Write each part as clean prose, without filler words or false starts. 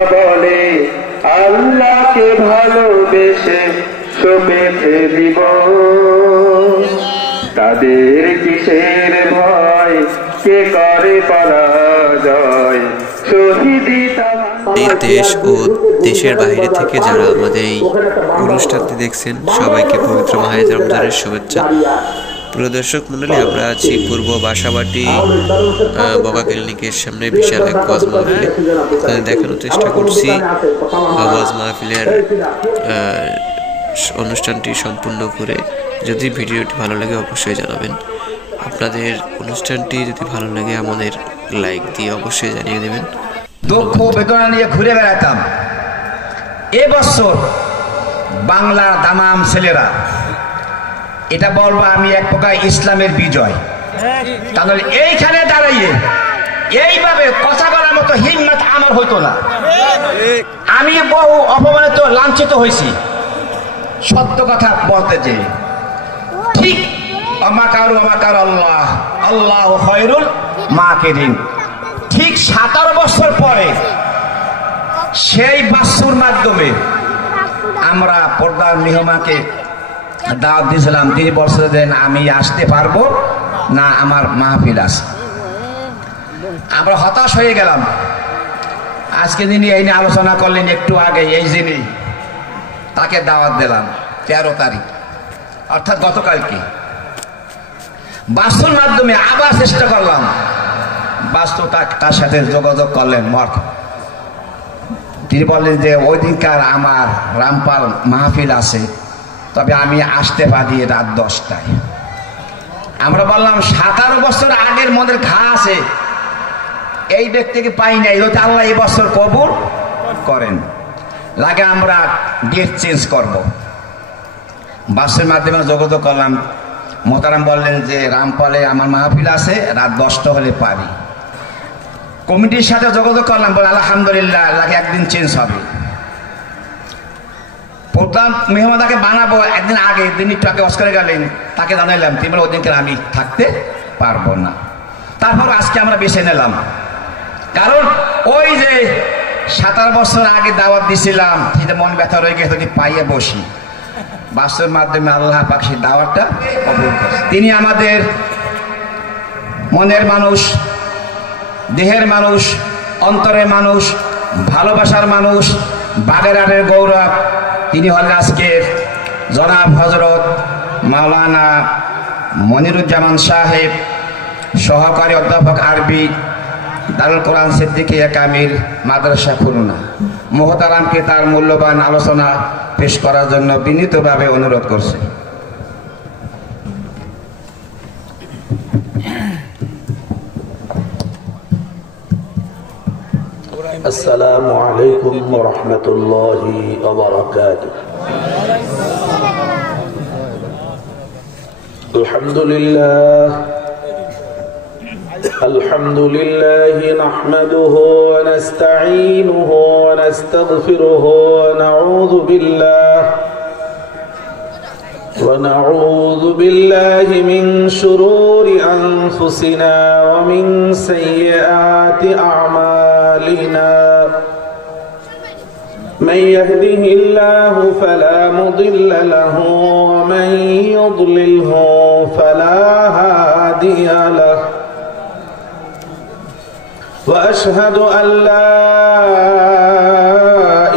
বলে আল্লাহকে ভালোবেসে সপেছে দিব, তাদের কিসের ভয়, কে করে পরাজয়, শহীদি দেশ ও দেশের বাইরে থেকে যারা আমাদের এই অনুষ্ঠানটি দেখছেন সবাইকে পবিত্র মাহে রমজানের শুভেচ্ছা। প্রিয় দর্শক মণ্ডলী, আমরা আছি পূর্ব বাসাবাটি বগা ক্লিনিকের সামনে বিশাল এক ওয়াজ মাহফিলে। দেখানোর চেষ্টা করছি ওয়াজ মাহফিলের অনুষ্ঠানটি সম্পূর্ণ করে। যদি ভিডিওটি ভালো লাগে অবশ্যই জানাবেন। আপনাদের অনুষ্ঠানটি যদি ভালো লাগে আমাদের লাইক দিয়ে অবশ্যই জানিয়ে দেবেন। দুঃখ বেদনা নিয়ে ঘুরে বেড়াতাম। এবছর বাংলা তামাম ছেলেরা এটা বলবো আমি এক প্রকার ইসলামের বিজয়। তাহলে এইখানে দাঁড়িয়ে এইভাবে কথা বলার মতো হিম্মত আমার হইতো না। আমি বহু অপমানিত লাঞ্ছিত হয়েছি সত্য কথা বলতে যে। ঠিক আমাকারু আল্লাহ আল্লাহ খয়রুল মাকিরিন। ঠিক 17 বছর পরে সেই বাসুর মাধ্যমে আমরা পর্দার মেহমানকে দাওয়াত দিয়েছিলাম। 3 বছর দেন আমি আসতে পারবো না, আমার মাহফিল আছে। আমরা হতাশ হয়ে গেলাম। আজকে যিনি এই নিয়ে আলোচনা করলেন একটু আগে, এই যিনি তাকে দাওয়াত দিলাম 13 তারিখ অর্থাৎ গতকালকে। বাসুর মাধ্যমে আবার চেষ্টা করলাম, বাস্তু তার সাথে যোগাযোগ করলেন মর্ক। তিনি বললেন যে ওই দিনকার আমার রামপাল মাহফিল আছে, তবে আমি আসতে পারি রাত 10টায়। আমরা বললাম 17 বছর আগের মনের ঘা আছে, এই ব্যক্তিকে পাই নাই, হয়তো আল্লাহ এই বছর কবুল করেন, লাগে আমরা ডেট চেঞ্জ করব। বাসের মাধ্যমে যোগাযোগ করলাম। মোহতারাম বললেন যে রামপালে আমার মাহফিল আছে, রাত 10টা হলে পারি। কমিটির সাথে যোগাযোগ করলাম, বলে আলহামদুলিল্লাহ লাগে একদিন চেঞ্জ হবে। প্রধান মেহমানদাকে বানাবো একদিন আগে, দিন একটু আগে অস্কারে গেলেন, তাকে জানাইলাম, তিনি বলে ওই দিনকে আমি থাকতে পারবো না। তারপর আজকে আমরা বেছে নিলাম, কারণ ওই যে 17 বছর আগে দাওয়াত দিছিলাম, সেটা মন ব্যথা রয়ে গেছে, যদি পাইয়ে বসি। বাসের মাধ্যমে আল্লাহ পাক সেই দাওয়াতটা কবুল করেন। তিনি আমাদের মনের মানুষ, দেহের মানুষ, অন্তরের মানুষ, ভালোবাসার মানুষ, বাগেরহাটের গৌরব। তিনি হলেন আজকের জনাব হজরত মাওলানা মনিরুজ্জামান সাহেব, সহকারী অধ্যাপক আরবি, দারুল কোরআন সিদ্দিকিয়া কামিল মাদ্রাসা খুলনা। মোহতারামকে তার মূল্যবান আলোচনা পেশ করার জন্য বিনীতভাবে অনুরোধ করছে। السلام عليكم ورحمة الله وبركاته. الحمد لله نحمده ونستعينه ونستغفره ونعوذ بالله من شرور أنفسنا ومن سيئات أعمالنا. من يهده الله فلا مضل له ومن يضلله فلا هادي له. وأشهد أن لا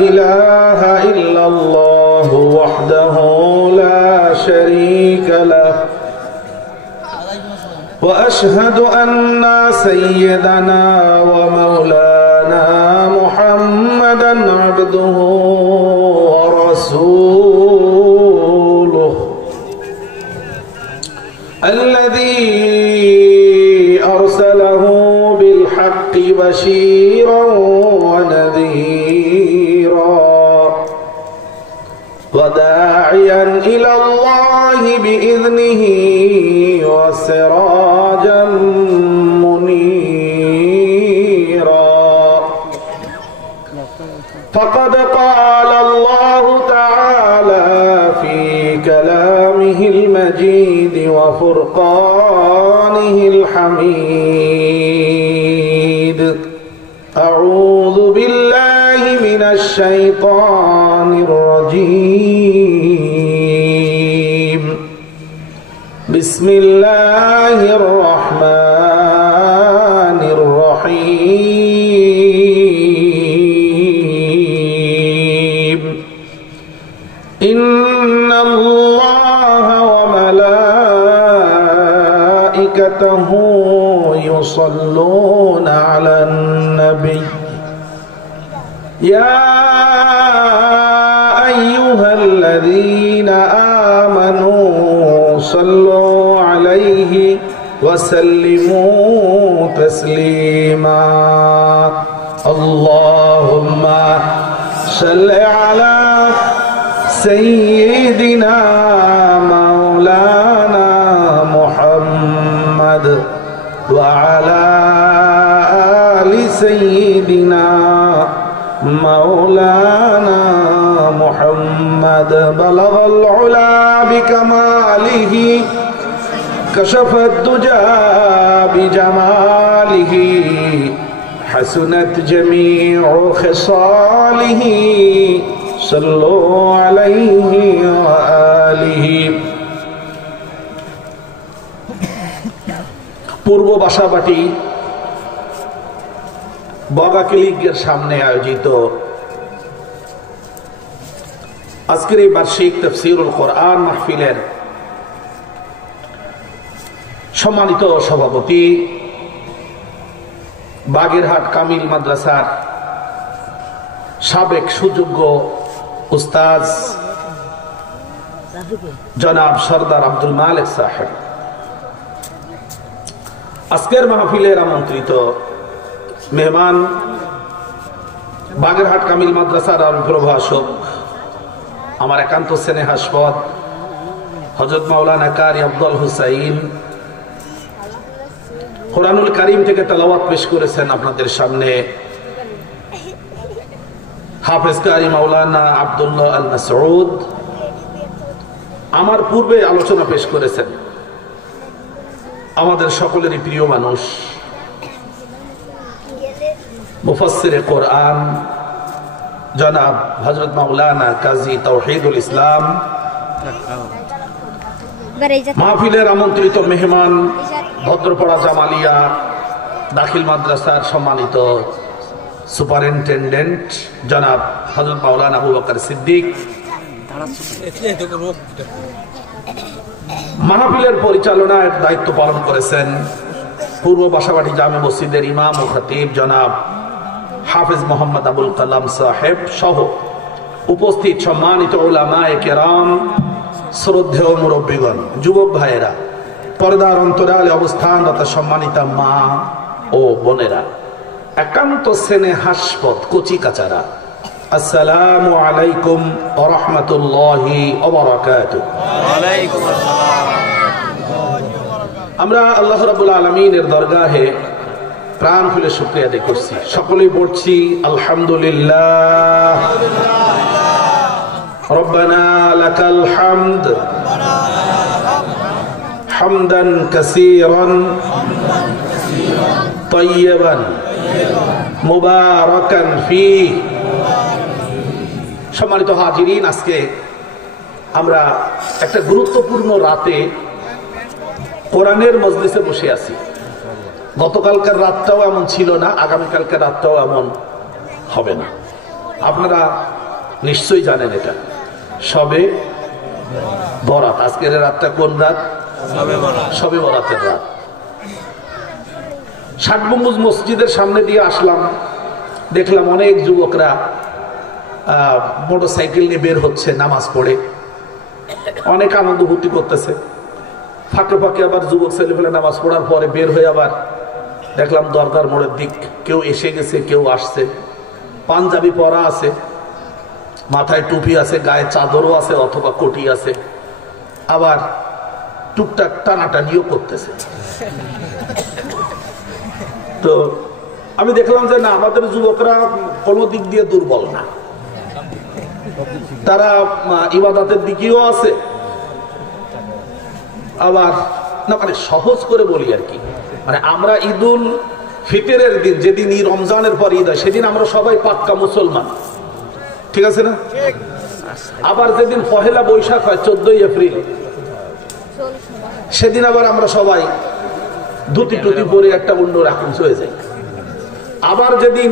إله إلا الله وحده لا شريك له. وأشهد أن سيدنا ومولانا محمدا عبده ورسوله الذي أرسله بالحق بشيرا ونذيرا وداعيا إلى الله بإذنه وسراجا منيرا. فقد قال الله تعالى في كلامه المجيد وفرقانه الحميد. أعوذ بالله من الشيطان الرجيم بسم الله الرحمن الرحيم إن الله وملائكته يصلون على النبي يا أيها الذين آمنوا صلوا عليه وسلموا تسليما اللهم صل على سيدنا مولانا محمد وعلى آل سيدنا مولانا محمد بلغ العلا بكماله كشف الدجى بجماله حسنت جميع خصاله صلوا عليه وآله পূর্ব বাসাবাটি বগা ক্লিনিকের সামনে আয়োজিত আজকের এই বার্ষিক তাফসীরুল কোরআন মাহফিলের সম্মানিত সভাপতি বাগেরহাট কামিল মাদ্রাসার সাবেক সুযোগ্য উস্তাদ জনাব সরদার আব্দুল মালিক সাহেব, আজকের মাহফিলের আমন্ত্রিত মেহমান বাগেরহাট কামিল মাদ্রাসার প্রভাষক আমার একান্ত স্নেহাস্পদ হযরত মাওলানা কারি আব্দুল হুসাইন কোরআনুল কারীম থেকে তেলাওয়াত পেশ করেছেন আপনাদের সামনে। হাফেজ কারি মাওলানা আব্দুল্লাহ আল মাসউদ আমার পূর্বে আলোচনা পেশ করেছেন। আমাদের সকলেরই প্রিয় মানুষ মুফাসসিরে কোরআন জনাব হযরত মাওলানা কাজী তাওহীদুল ইসলাম, মাহফিলের আমন্ত্রিত মেহমান ভদ্রপাড়া জামালিয়া দাখিল মাদ্রাসার সম্মানিত সুপারিনটেন্ডেন্ট জনাব হযরত মাওলানা আবু বকর সিদ্দিক, মাহফিলের পরিচালনার দায়িত্ব পালন করেছেন পূর্ব বাসাবাড়ি জামে মসজিদের ইমাম ও খতিব জনাব হাফেজ মোহাম্মদ আবুল কালাম সাহেব সহ উপস্থিত সম্মানিত উলামায়ে কেরাম, শ্রদ্ধেয় মুরব্বীগণ, যুবক ভাইয়েরা, পর্দার অন্তরালে অবস্থানরত সম্মানিতা মা ও বোনেরা, একান্ত স্নেহাস্পদ কচি কাচারা, আসসালামু আলাইকুম ওয়া রাহমাতুল্লাহি ওয়া বারাকাতুহু। ওয়ালাইকুম আসসালাম। আমরা আল্লাহ রাব্বুল আলামিনের দরগাহে প্রাণ খুলে শুকরিয়া আদায় করছি, সকলেই পড়ছি আলহামদুলিল্লাহ। রব্বানা লাকাল হামদ হামদান কাসীরান তাইয়্যিবান মুবারাকান ফীহি। সম্মানিত হাজিরিন, আজকে আমরা একটা গুরুত্বপূর্ণ রাতে কোরআনের মজলিসে বসে আছি। গতকালকার রাতটাও এমন ছিল না, আগামীকালকার রাতটাও এমন হবে না। আপনারা নিশ্চয়ই জানেন এটা শবে বরাত। আজকের রাতটা কোন রাত? শবে বরাতের রাত। ৬০ গম্বুজ মসজিদের সামনে দিয়ে আসলাম, দেখলাম অনেক যুবকরা মোটরসাইকেল নিয়ে বের হচ্ছে নামাজ পড়ে, অনেক আনন্দ ভর্তি করতেছে। ফাঁকে ফাঁকে আবার যুবক ছেলেপেলে নামাজ পড়ার পরে বের হয়ে আবার দেখলাম দরগার মোড়ের দিক কেউ এসে গেছে, কেউ আসছে। পাঞ্জাবি পরা আছে, মাথায় টুপি আছে, গায়ে চাদরও আছে অথবা কোটি আছে, আবার টুকটাক টানাটানিও করতেছে। তো আমি দেখলাম যে না, আমাদের যুবকরা কোনো দিক দিয়ে দুর্বল না, তারা ইবাদতের দিকেও আছে। আবার না, মানে সহজ করে বলি আর কি, মানে আমরা ঈদুল ফিতরের দিন, যেদিন রমজানের পর ঈদ হয়, সেদিন আমরা সবাই পাক্কা মুসলমান। ঠিক আছে না? আবার যেদিন পহেলা বৈশাখ হয় 14ই এপ্রিল, সেদিন আবার আমরা সবাই ধুতি টুতি পরে একটা অন্য রকম হয়ে যাই। আবার যেদিন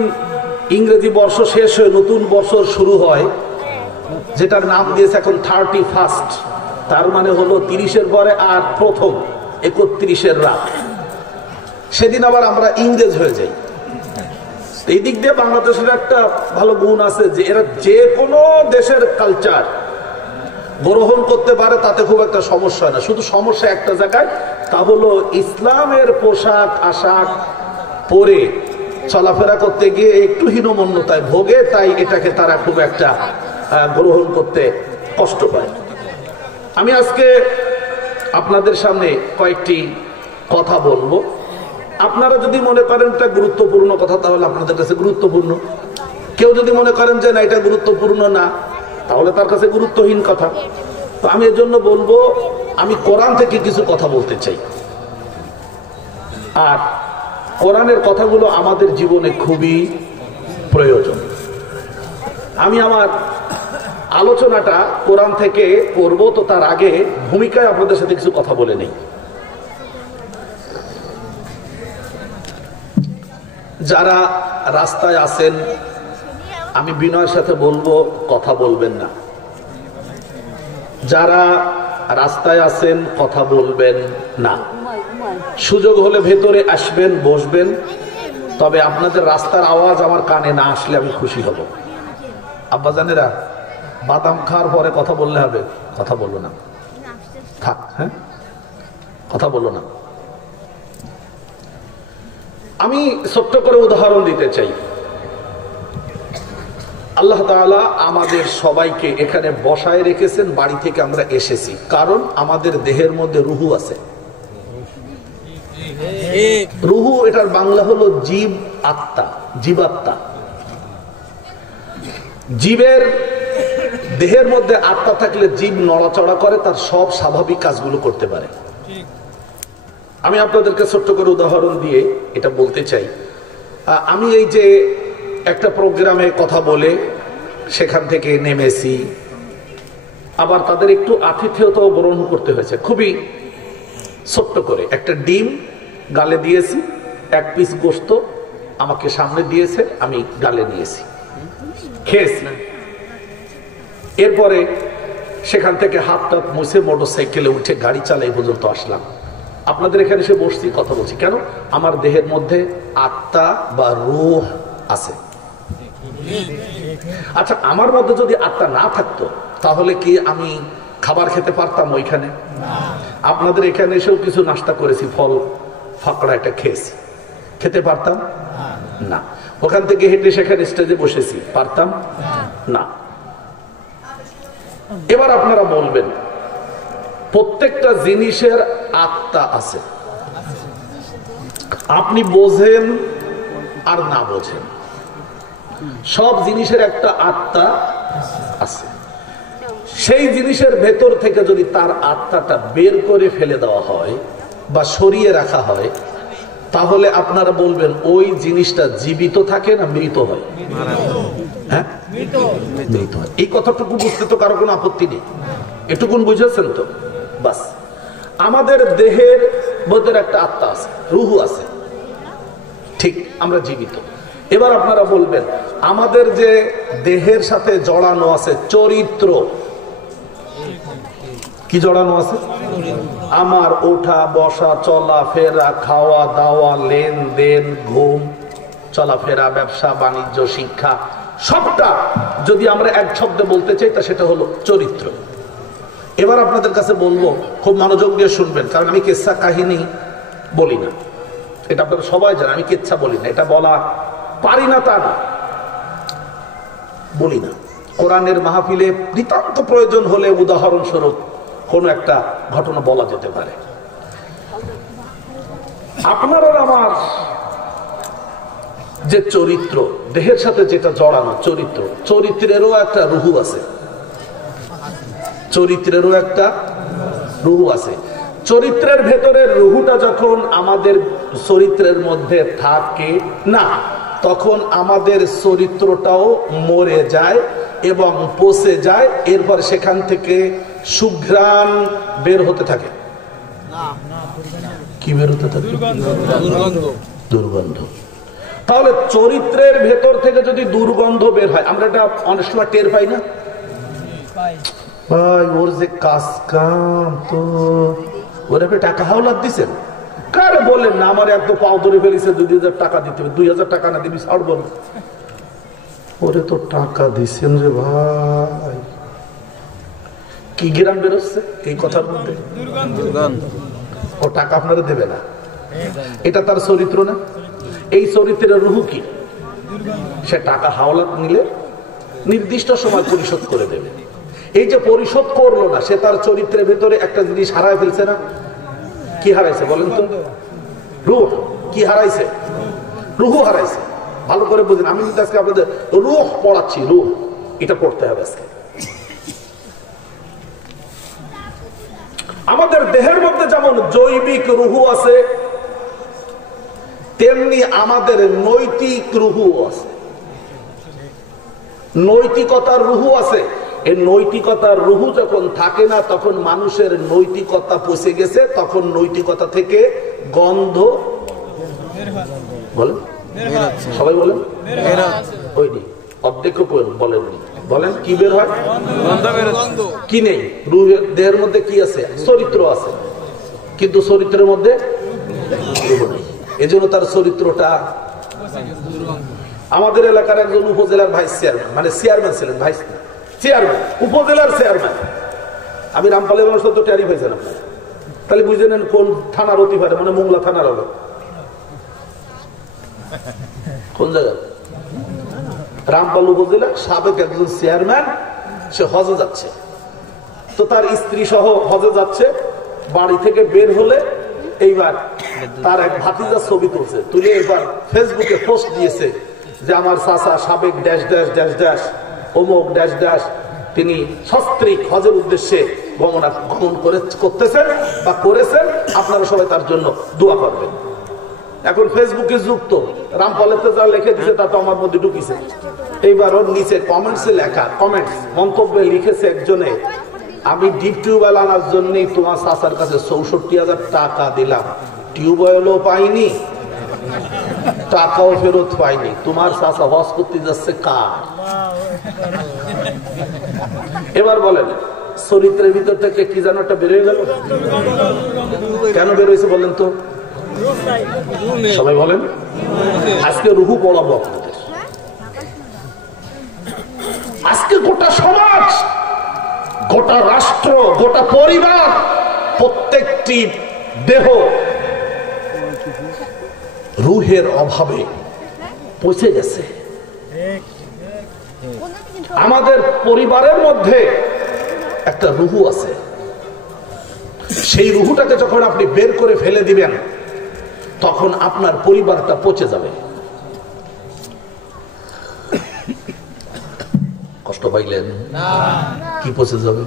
ইংরেজি বর্ষ শেষ হয়ে নতুন বছর শুরু হয়, যেটার নাম দিয়েছে এখন 31st, তার মানে হলো 30-এর পরে আর প্রথম 31-এর রাত, সেদিন আবার আমরা ইংরেজ হয়ে যাই। এই দিক দিয়ে বাংলাদেশের একটা ভালো গুণ আছে যে এরা যে কোনো দেশের কালচার গ্রহণ করতে পারে, তাতে খুব একটা সমস্যা হয় না। শুধু সমস্যা একটা জায়গায়, তা হলো ইসলামের পোশাক আশাক পরে চলাফেরা করতে গিয়ে একটু হীনমন্যতায় ভোগে, তাই এটাকে তারা খুব একটা গ্রহণ করতে কষ্ট পায়। আমি আজকে আপনাদের সামনে কয়েকটি কথা বলবো। আপনারা যদি মনে করেন এটা গুরুত্বপূর্ণ কথা, তাহলে আপনাদের কাছে গুরুত্বপূর্ণ। কেউ যদি মনে করেন যে না এটা গুরুত্বপূর্ণ না, তাহলে তার কাছে গুরুত্বহীন কথা। তো আমি এর জন্য বলবো, আমি কোরআন থেকে কিছু কথা বলতে চাই, আর কোরআনের কথাগুলো আমাদের জীবনে খুবই প্রয়োজন। আমি আমার আলোচনাটা কোরআন থেকে করব, তো তার আগে ভূমিকায় আপনাদের সাথে কিছু কথা বলে নেই। যারা রাস্তায় আছেন, আমি বিনয়ের সাথে বলবো কথা বলবেন না। যারা রাস্তায় আছেন কথা বলবেন না। সুযোগ হলে ভেতরে আসবেন, বসবেন, তবে আপনাদের রাস্তার আওয়াজ আমার কানে না আসলে আমি খুশি হব। আব্বাজানেরা, বাদাম খাওয়ার পরে কথা বললে হবে, কথা বললো না, থাক, হ্যাঁ, কথা বললো না। আমি ছোট্ট করে উদাহরণ দিতে চাই। আল্লাহ তাআলা আমাদের সবাইকে এখানে বসায় রেখেছেন, বাড়ি থেকে আমরা এসেছি, কারণ আমাদের দেহের মধ্যে রুহু আছে। রুহু, এটার বাংলা হলো জীব আত্মা, জীবাত্মা। জীবের দেহের মধ্যে আত্মা থাকলে জীব নড়াচড়া করে, তার সব স্বাভাবিক কাজগুলো করতে পারে। আমি আপনাদেরকে ছোট্ট করে উদাহরণ দিয়ে এটা বলতে চাই। আমি এই যে একটা প্রোগ্রামে কথা বলে সেখান থেকে নেমেছি, আবার তাদের একটু আতিথেয়তাও গ্রহণ করতে হয়েছে। খুবই ছোট্ট করে একটা ডিম গালে দিয়েছি, এক পিস গোশত আমাকে সামনে দিয়েছে, আমি গালে নিয়েছি, খেয়েছি। এরপরে সেখান থেকে হাত টাত মুছে মোটরসাইকেলে উঠে গাড়ি চালাই পর্যন্ত আসলাম। আপনাদের এখানে এসে বসছি, কথা বলছি। কেন? আমার দেহের মধ্যে আত্মা বা রূহ আছে। আচ্ছা, আমার মধ্যে যদি আত্মা না থাকতো, তাহলে কি আমি খাবার খেতে পারতাম ওইখানে? আপনাদের এখানে এসেও কিছু নাস্তা করেছি, ফল ফাঁকড়া এটা খেয়েছি, খেতে পারতাম না। ওখান থেকে হেঁটে সেখানে স্টেজে বসেছি, পারতাম না। এবার আপনারা বলবেন, প্রত্যেকটা জিনিসের আত্মা আছে। আপনি বোঝেন আর না বোঝেন, সব জিনিসের একটা আত্মা আছে। সেই জিনিসের ভেতর থেকে যদি তার আত্মাটা বের করে ফেলে দেওয়া হয় বা সরিয়ে রাখা হয়, তাহলে আপনারা বলবেন ওই জিনিসটা জীবিত থাকে না মৃত হয়? হ্যাঁ, মৃত হয়। এই কথাটুকু বুঝতে তো কারো কোনো আপত্তি নেই, এটুকুন বুঝেছেন তো? বাস। আমাদের দেহের মধ্যে একটা আত্মা আছে, রুহু আছে, ঠিক, আমরা জীবিত। এবার আপনারা বলবেন, আমাদের যে দেহের সাথে জড়ানো আছে চরিত্র, কি জড়ানো আছে? আমার ওঠা বসা, চলাফেরা, খাওয়া দাওয়া, লেনদেন, ঘুম, চলাফেরা, ব্যবসা বাণিজ্য, শিক্ষা, সবটা যদি আমরা এক শব্দে বলতে চাই, তা সেটা হলো চরিত্র। এবার আপনাদের কাছে বলবো, খুব মনোযোগ দিয়ে শুনবেন, কারণ আমি কিচ্ছা কাহিনী বলি না, এটা আপনারা সবাই জানেন। আমি কিচ্ছা বলি না, এটা বলা পারি না তা না, বলি না। কোরআনের মাহফিলে নিতান্ত প্রয়োজন হলে উদাহরণস্বরূপ কোনো একটা ঘটনা বলা যেতে পারে। আপনার আমার যে চরিত্র, দেহের সাথে যেটা জড়ানো চরিত্র, চরিত্রেরও একটা রুহু আছে, চরিত্রেরও একটা রুহু আছে। চরিত্রের ভেতরের রুহুটা যখন আমাদের চরিত্রের মধ্যে থাকে না, তখন আমাদের চরিত্রটাও মরে যায় এবং পচে যায়, এরপর সেখান থেকে সুঘ্রাণ বের হতে থাকে। কি বের হতে থাকে? দুর্গন্ধ। তাহলে চরিত্রের ভেতর থেকে যদি দুর্গন্ধ বের হয়, আমরা এটা অনেক সময় টের পাই না? ভাই ওর যে কাজ কাম, তো ওর আপনি টাকা হাওলাত দিচ্ছেন, কারে বলেন না আমার এত পাও ধরে ফেলেছে 2000 টাকা দিতে হবে, 2000 টাকা না দিবি ছাড়ব না। ওরে তো টাকা দিচ্ছেন রে ভাই, কি গ্রাম বেরোচ্ছে এই কথার মধ্যে? ও টাকা আপনারা দেবে না, এটা তার চরিত্র না? এই চরিত্রের রুহু কি? সে টাকা হাওলাত নিলে নির্দিষ্ট সময় পরিশোধ করে দেবে। এই যে পরিশোধ করলো না, সে তার চরিত্রের ভেতরে একটা জিনিস হারায় ফেলছে না? কি হারাইছে বলেন তো? রুহ। কি হারাইছে? রুহু হারাইছে। ভালো করে বুঝেন, আমি কিন্তু আজকে আপনাদের রুহ পড়াচ্ছি, রুহ এটা পড়তে হবে আজকে। আমাদের দেহের মধ্যে যেমন জৈবিক রুহু আছে, তেমনি আমাদের নৈতিক রুহু আছে, নৈতিকতার রুহু আছে। এই নৈতিকতার রুহু যখন থাকে না, তখন মানুষের নৈতিকতা পচে গেছে, তখন নৈতিকতা থেকে গন্ধ বলেন, সবাই বলেন, ওইনি অর্ধেক বলেননি, বলেন কি বের হয়? কি নেই? রুহের দেহের মধ্যে কি আছে? চরিত্র আছে, কিন্তু চরিত্রের মধ্যে রুহু নেই। এজন্য তার চরিত্রটা। আমাদের এলাকার একজন উপজেলার ভাইস চেয়ারম্যান, মানে চেয়ারম্যান ছিলেন, ভাইস চেয়ারম্যান, উপজেলার চেয়ারম্যান। আমি রামপালে মানুষ তো ট্যারিফ হয়েছে না, তাহলে বুঝে নেন কোন থানার হতে পারে, মানে মোংলা থানার হলো। কোন জায়গায়? রামপাল উপজেলা সাবেক একজন চেয়ারম্যান, সে হজে যাচ্ছে, তো তার স্ত্রী সহ হজে যাচ্ছে। বাড়ি থেকে বের হলে এইবার তার এক ভাতিজা ছবি তুলছে, তুলে এবার ফেসবুকে পোস্ট দিয়েছে যে আমার চাচা সাবেক ড্যাশ ড্যাশ ড্যাশ ড্যাশ অমুক ড্যাশ ড্যাশ, তিনি সস্ত্রীক হজের উদ্দেশ্যে গমন করতেছেন বা করেছেন, আপনারা সবাই তার জন্য দোয়া করবেন। এখন ফেসবুকে যুক্ত রামপালেতে যা লিখে দিছে তা তো আমার মধ্যে ঢুকিছে। এইবার ওর নিচে কমেন্টসে লেখা, কমেন্টস মন্তব্যে লিখেছে একজনে, আমি ডিপ টিউবওয়েল আনার জন্যই তোমার চাচার কাছে 64,000 টাকা দিলাম, টিউবওয়েলও পাইনি, টাকাও ফেরত পাইনি, তোমার চাচা হজ করতে যাচ্ছে কার? এবার বলেন চরিত্রের ভিতর থেকে কি যেন একটা বেরোয় গেল। কেন বেরোয়েছে বলেন তো? সবাই বলেন। আজকে রুহু পড়াবো আপনাদের। আজকে গোটা সমাজ, গোটা রাষ্ট্র, গোটা পরিবার, প্রত্যেকটি দেহ রুহের অভাবে পচে গেছে। আমাদের পরিবারের মধ্যে একটা রুহু আছে, সেই রুহুটাকে যখন আপনি বের করে ফেলে দিবেন, তখন আপনার পরিবারটা পচে যাবে। কষ্ট পাইলেন? কি পচে যাবে?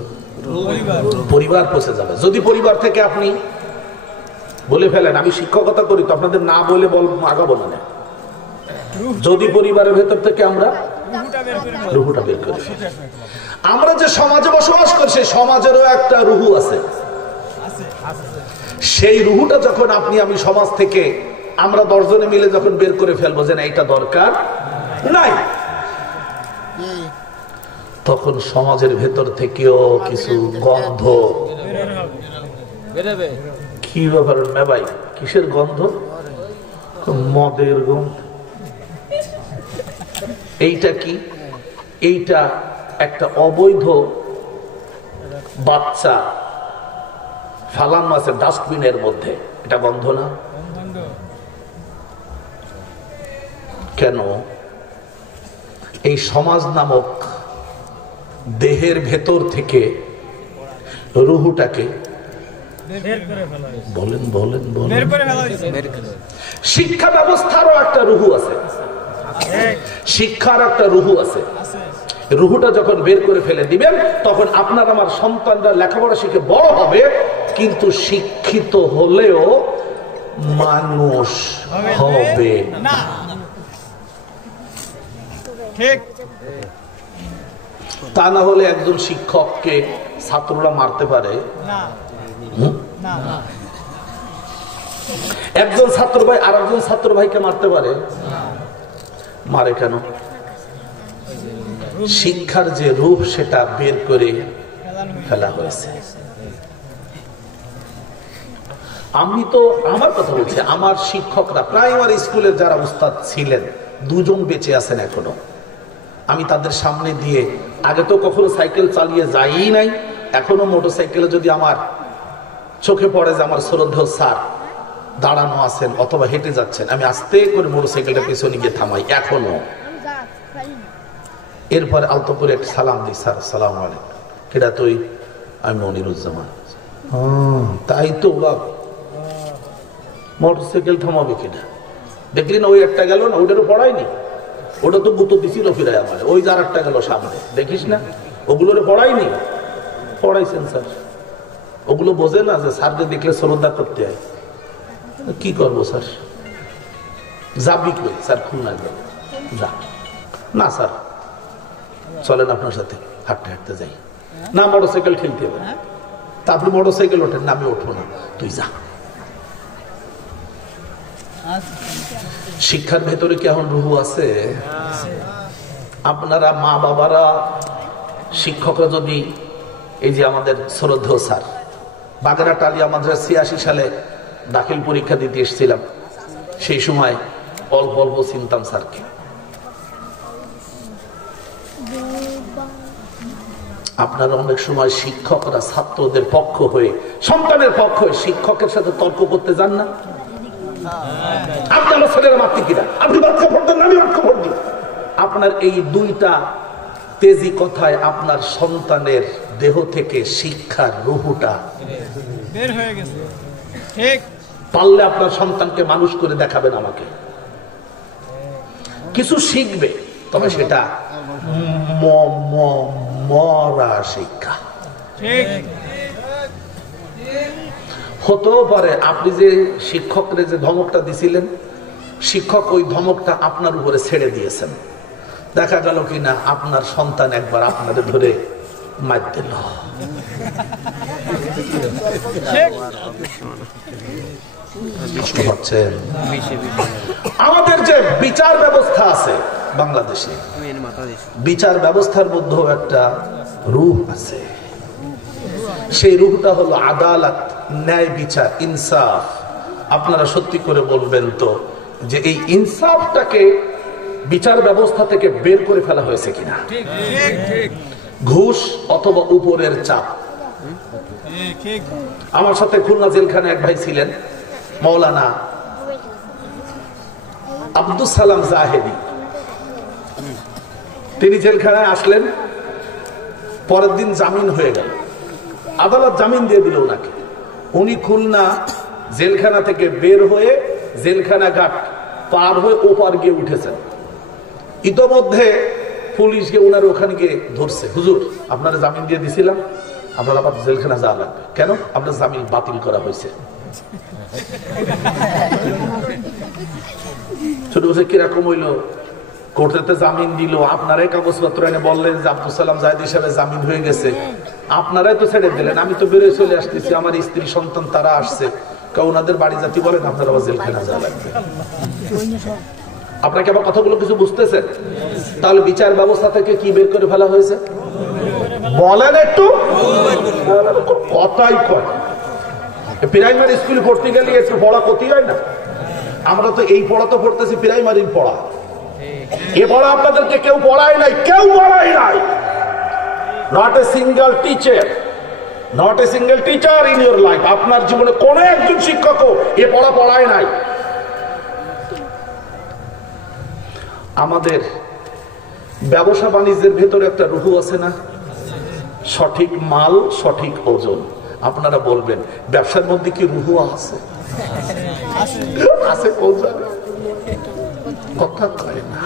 পরিবার পচে যাবে। যদি পরিবার থেকে আপনি বলে ফেলেন আমি শিক্ষকতা করি, তো আপনাদের না বলে আগাবো না। যদি পরিবারের ভেতর থেকে আমরা রুহুটা বের করে ফেলি, আমরা যে সমাজে বসবাস করি সেই সমাজেরও একটা রুহু আছে। সেই রুহুটা যখন আপনি আমি সমাজ থেকে আমরা 10 জনে মিলে যখন বের করে ফেলবো যে না এটা দরকার নাই, তখন সমাজের ভেতর থেকেও কিছু গন্ধ। কি ব্যাপার না ভাই, কিসের গন্ধ? মদের গন্ধ। এইটা কি? এইটা একটা অবৈধ বাচ্চা ফালানো আছে ডাস্টবিনের মধ্যে, এটা গন্ধ না? কেন? এই সমাজ নামক দেহের ভেতর থেকে রুহুটাকে বলেন বলেন বলেন। শিক্ষা ব্যবস্থারও একটা রুহু আছে, শিক্ষার একটা রুহু আছে। রুহুটা যখন বের করে ফেলে দিবেন, তখন আপনার আমার সন্তানরা লেখাপড়া শিখে বড় হবে, কিন্তু শিক্ষিত হলেও মানুষ হবে না। তা না হলে একজন শিক্ষককে ছাত্ররা মারতে পারে? একজন ছাত্র ভাই আর একজন ছাত্র ভাইকে মারতে পারে? মারে কেন? শিক্ষার যে রূপ সেটা বের করে ফেলা হয়েছে। আমি তো আমার কথা বলছি, আমার শিক্ষকরা প্রাইমারি স্কুলের যারা উস্তাদ ছিলেন, দুজন বেঁচে আছেন এখনো। আমি তাদের সামনে দিয়ে, আগে তো কখনো সাইকেল চালিয়ে যাই নাই, এখনো মোটরসাইকেলে যদি আমার চোখে পড়ে যে আমার শ্রদ্ধেয় স্যার দাঁড়ানো আছেন অথবা হেঁটে যাচ্ছেন, আমি আস্তে করে মোটরসাইকেলটা পেছনে গিয়ে থামাই এখনো। এরপরে আলতো করে একটা সালাম দিই, স্যার সালাম আলাইকুম। কেডা তুই? আমি মনিরুজ্জামান। তাই তো, মোটরসাইকেল থামাবে কিনা? দেখলি না ওই একটা গেল না, ওটারও পড়ায়নি, ওটা তো গুতো দিছিল ফিরাই আমার, ওই যার একটা গেল সামনে, দেখিস না ওগুলোরে পড়ায়নি? পড়াইছেন স্যার। ওগুলো বোঝে না যে স্যারকে দেখলে শ্রদ্ধা করতে হয়। কি করবো স্যার? যাবি কই? স্যার খুলনা গেল। যা না স্যার, চলেন আপনার সাথে হাঁটতে হাঁটতে যাই। না, মোটরসাইকেল ঠেলতে হবে। তা আপনি মোটরসাইকেল ওঠেন না, আমি উঠবো না, তুই যা। শিক্ষার ভেতরে কেমন রুহু আছে? আপনারা মা বাবারা, শিক্ষকরা যদি, এই যে আমাদের শ্রদ্ধেয় স্যার বাগেরহাট আলিয়া মাদ্রাসা 86 সালে দাখিল পরীক্ষা দিতে এসেছিলাম, সেই সময় অল্প অল্প চিনতাম স্যারকে। আপনারা অনেক সময় শিক্ষকরা ছাত্রদের পক্ষ হয়ে, সন্তানের পক্ষ হয়ে শিক্ষকের সাথে তর্ক করতে যান না? আপনি আমার ছেলেরা মারতে কিনা, আপনি বাচ্চা পড়তেন না, আমি বাচ্চা পড়ছি। আপনার এই দুইটা তেজি কথায় আপনার সন্তানের দেহ থেকে শিক্ষার রুহুটা বের হয়ে গেছে। ঠিক পারলে আপনার সন্তানকে মানুষ করে দেখাবেন, আমাকে কিছু শিখবে, তবে সেটা মরা শিক্ষা। হতেও পারে আপনি যে শিক্ষকরে যে ধমকটা দিছিলেন, শিক্ষক ওই ধমকটা আপনার উপরে ছেড়ে দিয়েছেন। দেখা গেল কিনা আপনার সন্তান একবার আপনাদের ধরে মার দিল। আমাদের যে বিচার ব্যবস্থা আছে বাংলাদেশে, বিচার ব্যবস্থার মধ্যেও একটা রূহ আছে। সেই রূহটা হলো আদালত, ন্যায় বিচার, ইনসাফ। আপনারা সত্যি করে বলবেন তো যে এই ইনসাফটাকে বিচার ব্যবস্থা থেকে বের করে ফেলা হয়েছে কিনা? ঘুষ অথবা উপরের চাপ। আমার সাথে খুলনা জেলখানে এক ভাই ছিলেন, মৌলানা আব্দুল সালাম জাহেদি। তিনি জেলখানায় আসলেন, পরের দিন জামিন হয়ে গেল, আদালত জামিন দিয়ে দিল ওনাকে। উনি খুলনা জেলখানা থেকে বের হয়ে জেলখানা ঘাট পার হয়ে ওপার গিয়ে উঠেছেন। ইতোমধ্যে পুলিশকে ওনার ওখানে গিয়ে ধরছে, হুজুর আপনারা জামিন দিয়ে দিছিলাম, আপনার আবার জেলখানা যাওয়া লাগবে। কেন? আপনার জামিন বাতিল করা হয়েছে। ছোট বছর কিরকম হইল, কোর্টেতে জামিন দিল, আপনারাই কাগজপত্র এনে বললেন যে আব্দুল সালাম জাহেদ হিসাবে জামিন হয়ে গেছে, আপনারাই তো ছেড়ে দিলেন, আমি তো বেরোয় চলে আসতেছি, আমার স্ত্রী সন্তান তারা আসছে, ওনাদের বাড়ি জাতি বলেন আপনার আবার জেলখানা যাওয়া লাগবে। আপনাকে আবার কথাগুলো কিছু বুঝতেছেন? তাহলে বিচার ব্যবস্থা থেকে কি বের করে ফেলা হয়েছে বলেন একটু? কথাই কয়। প্রাইমারি স্কুলে পড়তে গেলে একটু পড়া ক্ষতি হয় না? আমরা তো এই পড়া তো পড়তেছি প্রাইমারি পড়া, এ পড়া আপনাদেরকে কেউ পড়ায় নাই, কেউ পড়ায় নাই। Not a single teacher, not a single teacher in your life. আপনার জীবনে কোন একজন শিক্ষকও এ পড়া পড়ায় নাই। আমাদের ব্যবসা বাণিজ্যের ভেতরে একটা রুহু আছে না? সঠিক মাল, সঠিক ওজন। আপনারা বলবেন ব্যবসার মধ্যে কি রুহু আছে? আছে ওজন, কথা কয় না।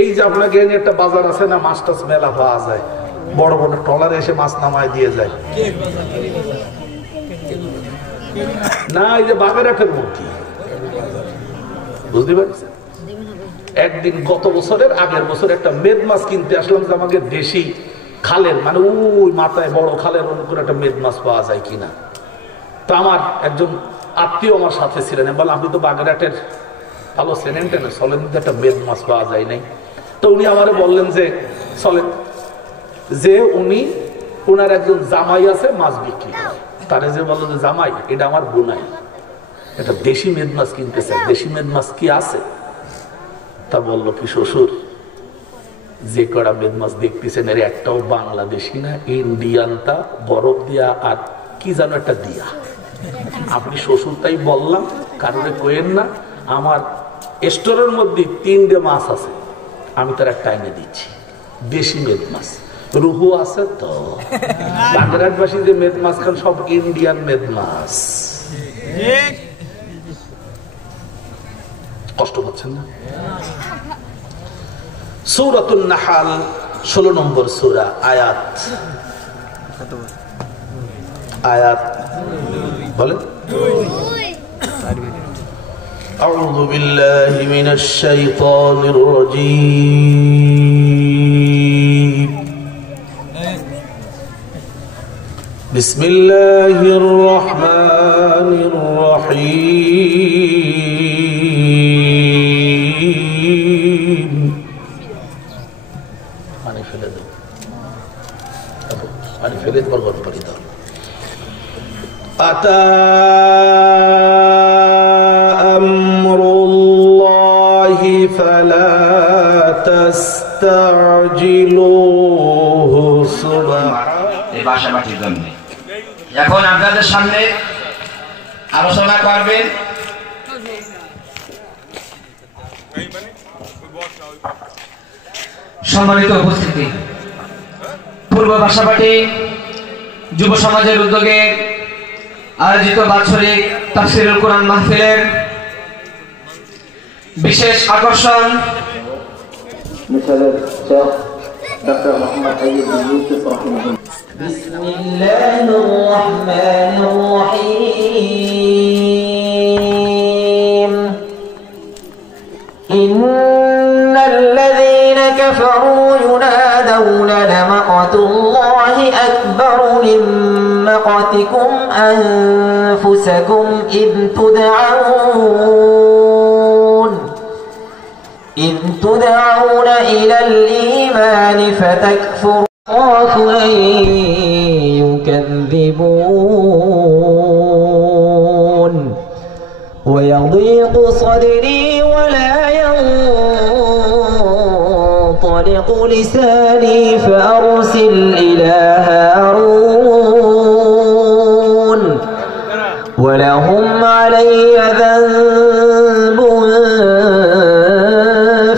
এই যে আপনাকে একটা বাজার আছে না, মাছ টাছ মেলা পাওয়া যায়, বড় বড় ট্রলারে এসে মাছ নামায় দিয়ে যায় না? এই যে বাগেরহাটের মধ্যে, বুঝতে পারছেন? একদিন গত বছরের আগের বছর একটা মেদ মাছ কিনতে আসলাম, যে আমাকে দেশি খালের মানে ওই মাথায় বড় খালের অনুকূল একটা মেদ মাছ পাওয়া যায় কিনা। তো আমার একজন আত্মীয় আমার সাথে ছিলেন, বলে আপনি তো বাগেরহাটের ভালো চেনেন টেনে, চলেন একটা মেদ মাছ পাওয়া যায় নাই। তো উনি আমারে বললেন যে চলেন, যে উনি ওনার একজন জামাই আছে মাছ বিক্রি করে, তারে যে বললো যে জামাই এটা আমার বোনাই, এটা দেশি মেদ মাছ কিনতে চাই, দেশি মেদ মাছ কি আছে? তা বললো কি শ্বশুর, যে কড়া মেদ মাছ দেখতেছেন এর একটাও বাংলাদেশি না, ইন্ডিয়ানটা বরফ দিয়া আর কি যেন একটা দিয়া। আপনি শ্বশুর তাই বললাম, কারণে কইেন না, আমার স্টোরের মধ্যে 3টে মাছ আছে, আমি তার একটা এনে দিচ্ছি, দেশি মেদ মাছ, রুহু আছে তো। বাগেরহাটবাসী যে মেদ মাছ খান সব ইন্ডিয়ান মেদ মাছ। কষ্ট পাচ্ছেন না? সূরাতুন নাহাল 16 নম্বর সূরা, আয়াত বলেন। আউযু বিল্লাহি মিনাশ শাইতানির রাজীম। বিসমিল্লাহির রহমানির রহিম। পানি ফেলে দাও, পানি ফেলে বরবাদ করে দাও। আতা আমরুল্লাহি ফালা তাস্তাজিলুহু। এই বাসাবাটির জন্য এখন আপনাদের সামনে আলোচনা করবেন সম্মানিত উপস্থিতি, পূর্ব বাসাবাটি যুব সমাজের উদ্যোগে আয়োজিত বাৎসরিক তাফসীরুল কোরআন মাহফিলের বিশেষ আকর্ষণ ডক্টর মোহাম্মদ আইয়ুব ইউসুফ রাহিমাহুল্লাহ। বিসমিল্লাহির রহমানির রহিম। ইন্নাল্লাযীনা কাফারু ينادون لمقت الله أكبر من مقتكم أنفسكم إذ تدعون إلى الإيمان فتكفرون أخاف أن يكذبون ويضيق صدري ولا ينطلق لساني فأرسل إلى هارون ولهم علي ذنب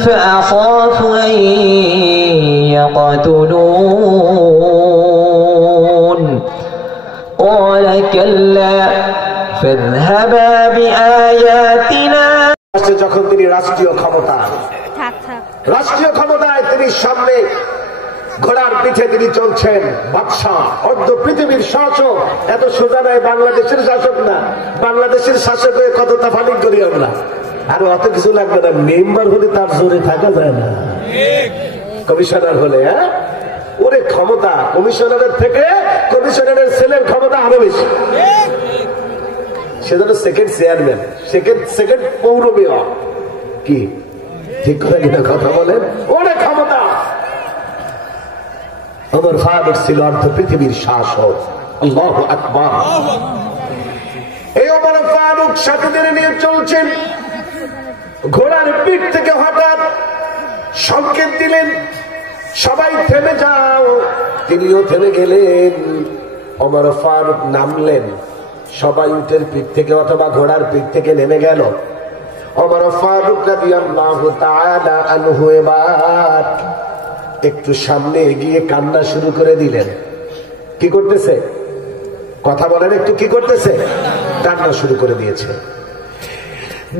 فأخاف أن يقتلون قال كلا فاذهبا بآياتنا। যখন তিনি রাষ্ট্রীয় ক্ষমতায় তিনি সামনে ঘোড়ার পিঠে তিনি চলছেন, বাদশাহ অর্ধ পৃথিবীর শাসক। এত সোজা নয়, বাংলাদেশের শাসক না, বাংলাদেশের শাসক হয়ে কত তাফালিক করি আমরা। আর অত কিছু লাগবে না, মেম্বার হলে তার জোরে থাকা যায় না, কমিশনার হলে ওরে ক্ষমতা কমিশনারের থেকে কমিশনারের ছেলের ক্ষমতা আরো বেশি। সেজন্য সেকেন্ড চেয়ারম্যান, সেকেন্ড পৌর মেয়র, কি ঠিক করে কিনা কথা বলেন, ওরে ক্ষমতা। ওমর ফারুক ছিল অর্ধ পৃথিবীর শাসক। আল্লাহু আকবার। এই ওমর ফারুক সাথীদের নিয়ে চলছেন, ঘোড়ার পিঠ থেকে হঠাৎ সংকেত দিলেন, সবাই থেমে যাও। তিনিও থেমে গেলেন। ওমর ফারুক নামলেন, সবাই উটের পিঠ থেকে অথবা ঘোড়ার পিঠ থেকে নেমে গেল। ওমর ফারুক রাদিয়াল্লাহু তাআলা আনহু এবার একটু সামনে এগিয়ে কান্না শুরু করে দিলেন। কি করতেছে? কথা বলেন একটু, কি করতেছে? কান্না শুরু করে দিয়েছে।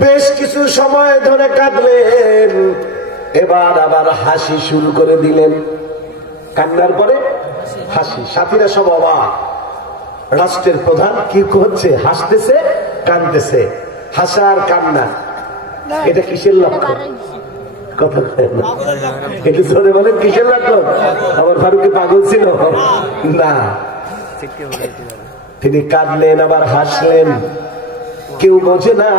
বেশ কিছু সময় ধরে কাঁদলেন, এবার আবার হাসি শুরু করে দিলেন। কান্নার পরে হাসি। সাথীরা সব অবাক, রাষ্ট্রের প্রধান কি করছে? হাসতেছে, কাঁদতেছে, হাসা আর কান্না, এটা কিসের লক্ষণ? কথা একটু জোরে বলেন কিসের লাটন? আমার ফারুক পাগল ছিল না, তিনি কাঁদলেন আবার হাসলেন। কেউ বোঝে না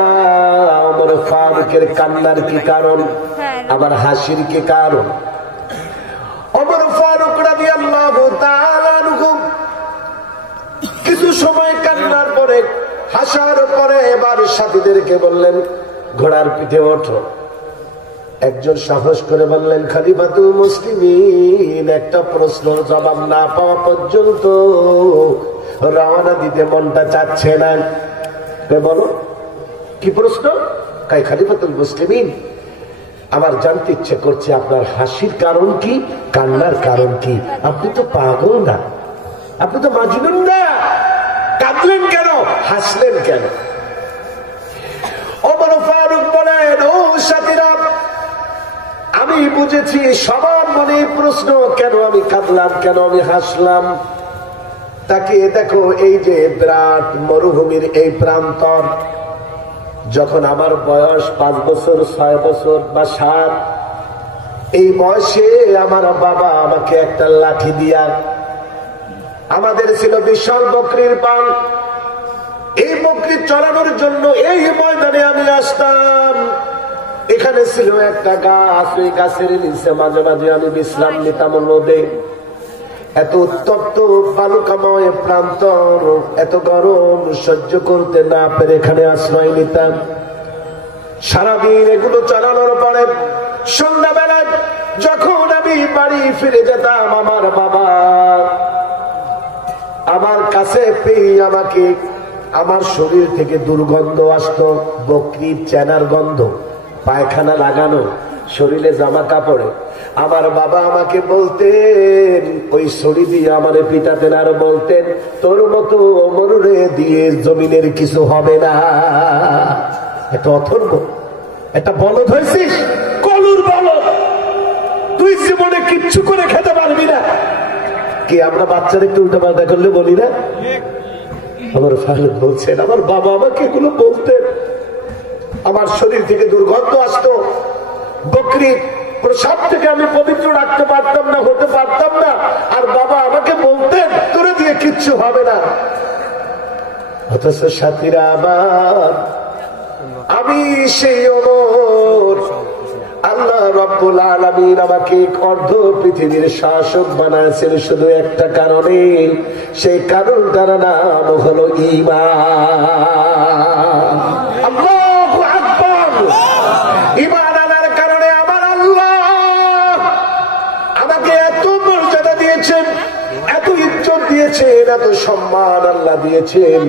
ওমর ফারুকের কান্নার কি কারণ, আবার হাসির কি কারণ। ওমর ফারুক রাদিয়াল্লাহু তাআলা আনহু কিছু সময় কান্নার পরে, হাসার পরে এবার সাথীদেরকে বললেন ঘোড়ার পিঠে ওঠো। একজন সাহস করে বললেন খলিফাতুল মুসলিমিন, একটা প্রশ্ন জবাব না পাওয়া পর্যন্ত রওনা দিতে মনটা চাচ্ছে না। বলো কি প্রশ্ন? কাই খলিফাতুল মুসলিমিন, আমার জানতে ইচ্ছে করছে আপনার হাসির কারণ কি, কান্নার কারণ কি? আপনি তো পাগল না, আপনি তো মাজনুন না, কাঁদলেন কেন, হাসলেন কেন? ওমর ফারুক বলেন, ও সাথীরা, আমি বুঝেছি সবার মনে প্রশ্ন, কেন আমি কাঁদলাম, কেন আমি হাসলাম। তাকিয়ে দেখো, এই যে বিরাট মরুভূমির এই প্রান্তর, যখন আমার বয়স 5 বছর 6 বছর বা 7, এই বয়সে আমার বাবা আমাকে একটা লাঠি দিয়া, আমাদের ছিল বিশাল বকরির পাল, এই বকরি চড়ানোর জন্য এই ময়দানে আমি আসতাম। এখানে ছিল একটা গাছ, ওই গাছের নিচে মাঝে মাঝে আমি বিশ্রাম নিতাম রোদে। এত উত্তপ্ত বালুকাময় প্রান্তর, এত গরম সহ্য করতে না পেরে এখানে আশ্রয় নিতাম। সারাদিন এগুলো চালানোর পরে সন্ধ্যাবেলায় যখন আমি বাড়ি ফিরে যেতাম, আমার বাবা আমার কাছে পেয়ে আমাকে, আমার শরীর থেকে দুর্গন্ধ আসতো, বকরির চেনার গন্ধ, পায়খানা লাগানো, শরীরে জামা কাপড়ে। আমার বাবা আমাকে বলতেন, ওই ছড়ি দিয়ে আমারে পিটাতেন, আর বলতেন তোর মতো অমরুরে দিয়ে জমিনের কিছু হবে না। একটা অথর্ব, একটা বলদ হয়েছিস, কলুর বলদ, তুই জীবনে কিচ্ছু করে খেতে পারবি না। কি আমরা বাচ্চারা একটু উল্টা পাল্টা করলে বলি না? আমার ফারুক বলছেন, আমার বাবা আমাকে এগুলো বলতেন, আমার শরীর থেকে দুর্গন্ধ আসতো, বকরি প্রসাদ থেকে আমি পবিত্র রাখতে পারতাম না, হতে পারতাম না, আর বাবা আমাকে বলতেন তোরে দিয়ে কিচ্ছু হবে না। অথচ সাথীরা, আবার আমি সেই ওমর, আল্লাহ রাব্বুল আলামিন আমাকে অর্ধ পৃথিবীর শাসক বানাইছেন শুধু একটা কারণে, সেই কারণটার নাম হলো ঈমান। আল্লাহু আকবার। ঈমান আনার কারণে আমার আল্লাহ আমাকে এত মর্যাদা দিয়েছেন, এত ইজ্জত দিয়েছেন, এত সম্মান আল্লাহ দিয়েছেন।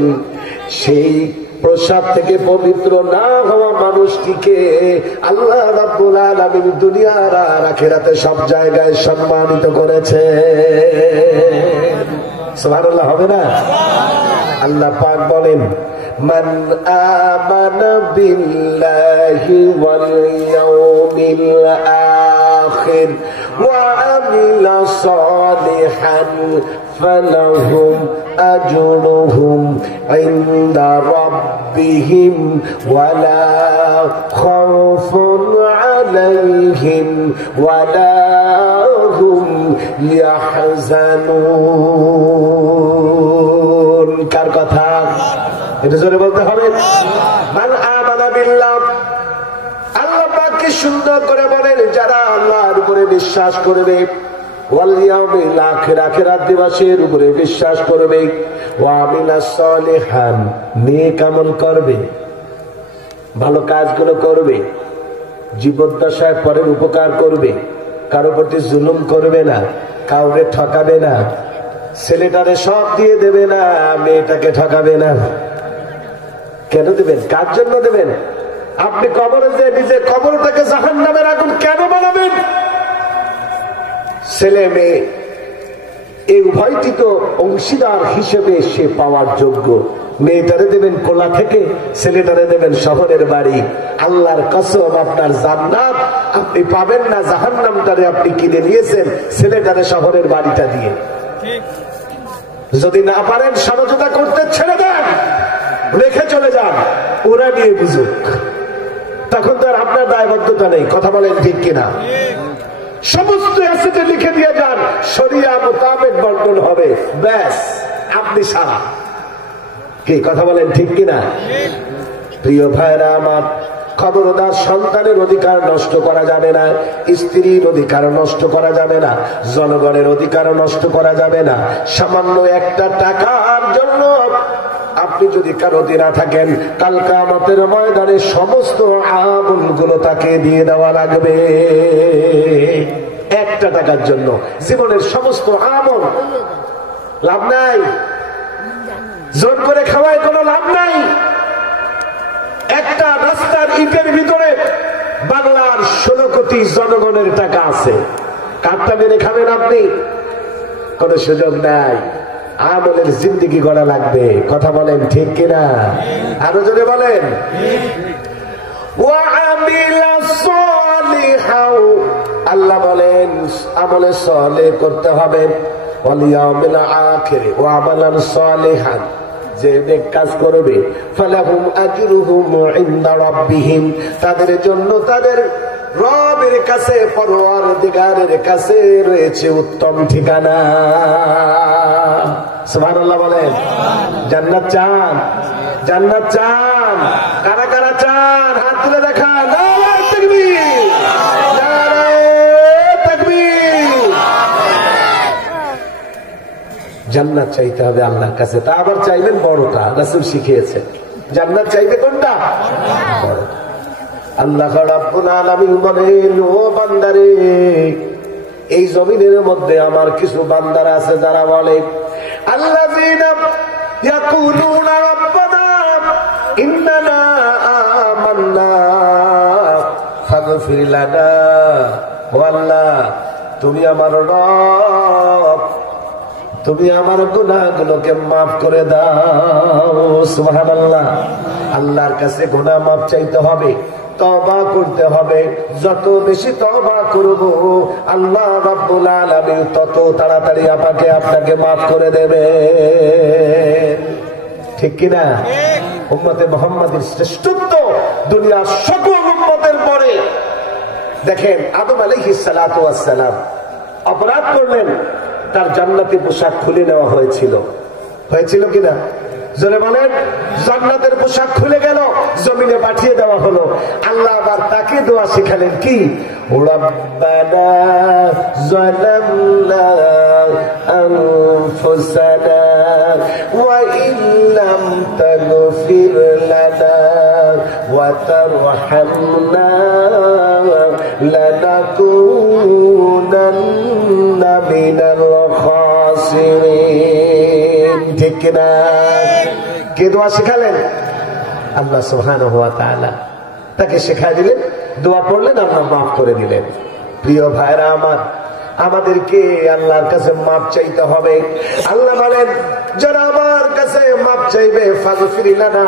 সেই প্রসাদ থেকে পবিত্র না হওয়া মানুষটিকে আল্লাহ রাব্বুল আলামিন দুনিয়ার আর আখিরাতে সব জায়গায় সম্মানিত করেছে। সুবহানাল্লাহ হবে না? আল্লাহ পাক বলেন, মান আমানা বিল্লাহি ওয়াল ইয়াউমিল আখির ওয়া আমিলা সালিহান ফালাহুম আজরুহুম ইনদা রাব্বিহিম ওয়ালা খাউফুন আলাইহিম ওয়ালা হুম ইয়াহজানুন। কার কথা? এটা জোরে বলতে হবে। মান আমানা বিল্লাহ, আল্লাহ পাক কি সুন্দর করে বলেন, যারা আল্লাহর উপরে বিশ্বাস করবে, ওয়াল ইয়াউমিল আখির, আখিরাত দিবসের উপরে বিশ্বাস করবে, ওয়া আমিলাস সালিহান, নেক আমল করবে, ভালো কাজগুলো করবে, জীবদ্দশায় পরের উপকার করবে, কারো প্রতি জুলুম করবে না, কাউরে ঠকাবে না, ছেলেটারে সব দিয়ে দেবে না, মেয়েটাকে ঠকাবে না। কেন দেবেন? কার জন্য দেবেন? আপনি কবরে যে নিজে কবরটাকে জাহান্নামের আগুন কেন বানাবেন? ছেলে মেয়ে এই উভয়টি তো অংশীদার হিসেবে সে পাওয়ার যোগ্য। মেয়েটারে দেবেন কোলা থেকে, ছেলেটারে দেবেন শহরের বাড়ি। আল্লাহর কসম, আপনার জান্নাত আপনি পাবেন না, জাহান্নামটারে আপনি কিনে নিয়েছেন ছেলেটারে শহরের বাড়িটা দিয়ে। যদি না পারেন সমঝোতা করতে ছেড়ে দেন, রেখে চলে যান, ওরা নিয়ে বুঝুক। তখন তো আর আপনার দায়বদ্ধতা নেই। কথা বলেন ঠিক কিনা? সমস্ত অ্যাসেটে লিখে দিয়ে যান, শরিয়া মোতাবেক বন্টন হবে, ব্যাস আপনি সারা। কি কথা বলেন ঠিক কিনা? প্রিয় ভাইরা আমার, খবরদার সন্তানের অধিকার নষ্ট করা যাবে না, স্ত্রীর অধিকার নষ্ট করা যাবে না, জনগণের অধিকার নষ্ট করা যাবে না। সামান্য একটা টাকার জন্য আপনি যদি কারোতি না থাকেন, কাল কিয়ামতের ময়দানে সমস্ত আমলগুলো তাকে দিয়ে দেওয়া লাগবে। একটা টাকার জন্য জীবনের সমস্ত আমল লাভ নাই, জোর করে খাওয়ায় কোনো লাভ নাই। একটা রাস্তার ইটের ভিতরে বাংলার 16 কোটি জনগণের টাকা আছে, কাঠটা মেরে খাবেন আপনি? কোন সুযোগ নাই। আমলের জিন্দেগি গড়া লাগবে। কথা বলেন ঠিক কিনা? আরো জোরে বলেন। আল্লাহ বলেন আমলে সালেহ করতে হবে। যে কাজ করবে ফালাহুম আজরুহুম ইনদা রাব্বিহিম, তাদের জন্য তাদের রবের কাছে, পরওয়ারদিগারের কাছে রয়েছে উত্তম ঠিকানা। সুবহানাল্লাহ বলেন। জান্নাত চান? জান্নাত চান? কারা কারা চান? হাত তুলে দেখান। নারে তাকবীর, নারে তাকবীর। জান্নাত চাইতে হবে আল্লাহর কাছে। তা আবার চাইবেন বড়টা, রাসূল শিখিয়েছে। জান্নাত চাইবে কোনটা? বড়টা। আল্লাহ রাব্বুল আলামিন বলেন, ও বান্দারে, এই জমিনের মধ্যে আমার কিছু বান্দারা আছে যারা বলে আল্লাযীনা ইয়াকুলুনা রাব্বানা ইন্নানা আমান্না ফাগফির লানা। ও আল্লাহ, তুমি আমার রব, তুমি আমার গুনাহগুলোকে মাফ করে দাও। সুবহানাল্লাহ। আল্লাহর কাছে গুনাহ মাফ চাইতে হবে, তওবা করতে হবে। যত বেশি তওবা করব আল্লাহ রাব্বুল আলামিন তত তাড়াতাড়ি আপনাকে মাফ করে দেবে। ঠিক কিনা? উম্মতে মুহাম্মাদের শ্রেষ্ঠত্ব দুনিয়ার সকল উম্মতের পরে। দেখেন আদম আলাইহিস সালাতু ওয়াস সালাম অপরাধ করলেন, তার জান্নাতি পোশাক খুলে নেওয়া হয়েছিল। হয়েছিল কিনা? জোরে বলেন। জান্নাতের পোশাক খুলে গেল, জমিনে পাঠিয়ে দেওয়া হলো। আল্লাহ আবার তাকে দোয়া শিখালেন কি? রব্বানা যালামনা আনফুসানা ওয়া ইল্লাম তাগফির লানা ওয়া তারহামনা লানাকুনান্না মিনাল খাসিরিন। ঠিক কিনা? কে দোয়া শিখালেন? আল্লাহ সুবহানাহু ওয়া তাআলা তাকে শিখাই দিলেন, দোয়া পড়লেন, আল্লাহ মাফ করে দিলেন। প্রিয় ভাইরা আমার, আমাদেরকে আল্লাহর কাছে মাফ চাইতে হবে। আল্লাহ বলেন, যারা আমার কাছে মাফ চাইবে ফাগফির লানা,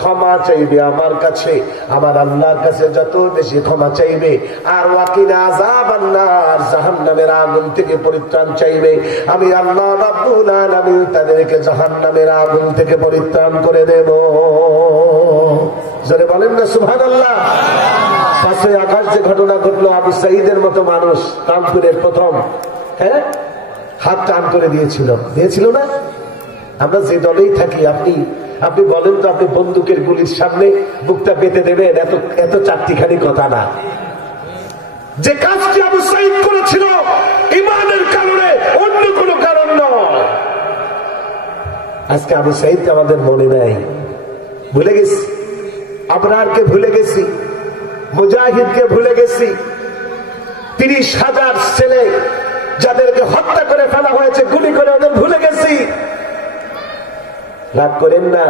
ক্ষমা চাইবে আমার কাছে, আমার আল্লাহর কাছে যত বেশি ক্ষমা চাইবে, আর ওয়াকিনা আযাবান নার, জাহান্নামের আগুন থেকে পরিত্রাণ চাইবে, আমি আল্লাহ রাব্বুল আলামিন তাদেরকে জাহান্নামের আগুন থেকে পরিত্রাণ করে দেব। জোরে বলেন না সুবহানাল্লাহ। 5 আগস্ট যে ঘটনা ঘটলো, আবু সাঈদের মতো মানুষ কানপুরের প্রথম হাত টান করে দিয়েছিল না? আমরা যে দলেই থাকি, আপনি বলেন তো, আপনি বন্দুকের গুলির সামনে বুকটা পেতে দেবেন? এত চারটিখানি কথা না। যে কাজটি আবু সাঈদ করেছিল ঈমানের কারণে, অন্য কোনো কারণ নয়। আজকে আবু সাঈদকে আমাদের মনে নাই, ভুলে গেছি। আবরারকে ভুলে গেছি, মুজাহিদকে ভুলে গেছি, 30,000 ছেলে যাদেরকে হত্যা করে ফেলা হয়েছে গুলি করে, ওদের ভুলে গেছি। রাগ করেন না,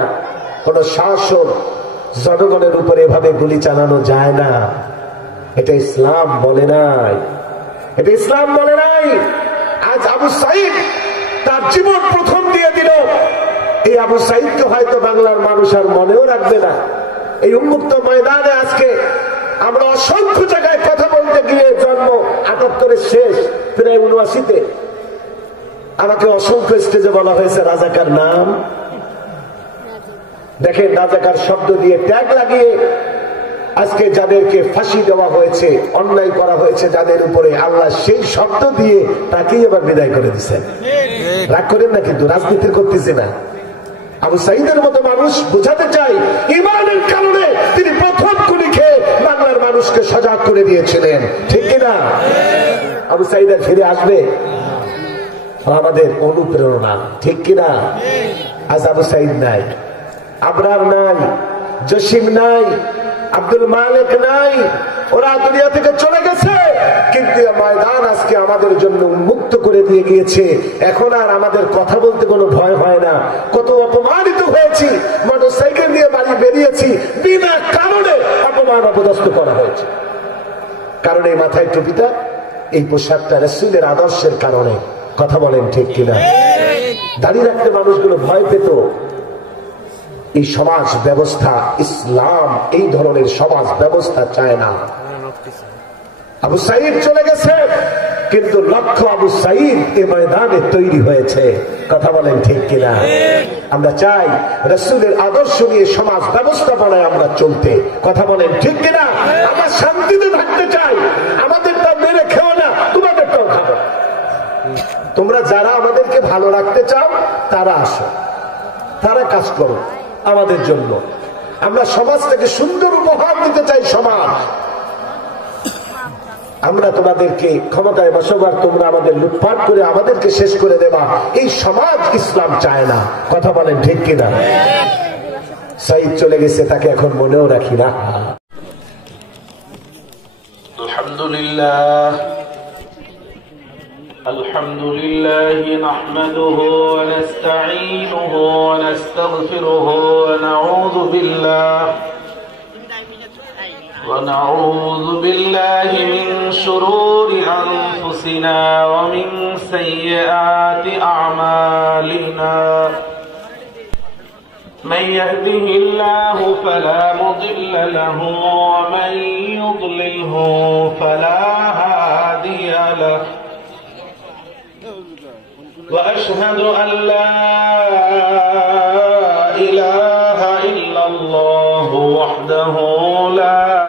কোন শাসক জনগণের উপরে এভাবে গুলি চালানো যায় না। এটা ইসলাম বলে নাই, এটা ইসলাম বলে নাই। আজ আবু সাঈদ তার জীবন প্রথম দিয়ে দিল। এই আবু সাঈদকে হয়তো বাংলার মানুষ আর মনেও রাখবে না। এই উন্মুক্ত ময়দানে আজকে আমরা অসংখ্য জায়গায় কথা বলতে গিয়ে, জন্ম 78 শেষ, প্রায় 79-তে আমাকে অসংখ্য স্টেজে বলা হয়েছে রাজাকার নাম। দেখেন, রাজাকার শব্দ দিয়ে ট্যাগ লাগিয়ে আজকে যাদেরকে ফাঁসি দেওয়া হয়েছে, অন্যায় করা হয়েছে যাদের উপরে, আল্লাহ সেই শব্দ দিয়ে তাকেই আবার বিদায় করে দিচ্ছেন। রাগ করেন না, কিন্তু রাজনীতির করতেছে না। আবু সাঈদের মতো মানুষ বোঝাতে চাই, ইমানের কারণে তিনি প্রথম গুলি খেয়ে বাংলার মানুষকে সজাগ করে দিয়েছিলেন, ঠিক কিনা? আবু সাঈদ আর ফিরে আসবে? আমাদের অনুপ্রেরণা, ঠিক কিনা? আজ আবু সাঈদ নাই, আবরার নাই, জসিম নাই, আব্দুল মালিক নাই, ওরা দুনিয়া থেকে চলে গেছে, কিন্তু ময়দান আজকে আমাদের জন্য উন্মুক্ত করে দিয়ে গিয়েছে। এখন আর আমাদের কথা বলতে কোনো ভয় হয় না। কত অপমানিত হয়েছি, মোটরসাইকেল নিয়ে বাড়ি বেরিয়েছি, বিনা কারণে অপমান অপদস্থ করা হয়েছে। কারণ এই মাথায় টুপিটা, এই পোশাকটা রাসূলের আদর্শের কারণে। কথা বলেন ঠিক কিনা? দাঁড়িয়ে রাখতে মানুষগুলো ভয় পেত। এই সমাজ ব্যবস্থা, ইসলাম এই ধরনের সমাজ ব্যবস্থা চায় না। আবু সাঈদ চলে গেছে, কিন্তু লক্ষ্য আবু সাঈদ এ ময়দানে তৈরি হয়েছে। কথা বলেন ঠিক কিনা? আমরা চাই রাসূলের আদর্শ নিয়ে সমাজ ব্যবস্থাপনায় আমরা চলতে। কথা বলেন ঠিক কিনা? আমরা শান্তিতে থাকতে চাই। আমাদেরটা মেরে খেও না, তোমাদেরটাও খাবো। তোমরা যারা আমাদেরকে ভালো রাখতে চাও তারা আসো, তারা কাজ করো আমাদের জন্য। আমরা সমাজটাকে সুন্দর উপহার দিতে চাই। সমাজ, আমরা তোমাদেরকে ক্ষমতায় বসবার, তোমরা আমাদের লুটপাট করে আমাদেরকে শেষ করে দেবা, এই সমাজ ইসলাম চায় না। কথা বলেন ঠিক কিনা? সাঈদ চলে গেছে, তাকে এখন মনেও রাখি না। আলহামদুলিল্লাহ الحمد لله نحمده ونستعينه ونستغفره ونعوذ بالله من شرور أنفسنا ومن سيئات أعمالنا من يهده الله فلا مضل له ومن يضلله فلا هادي له وأشهد أن لا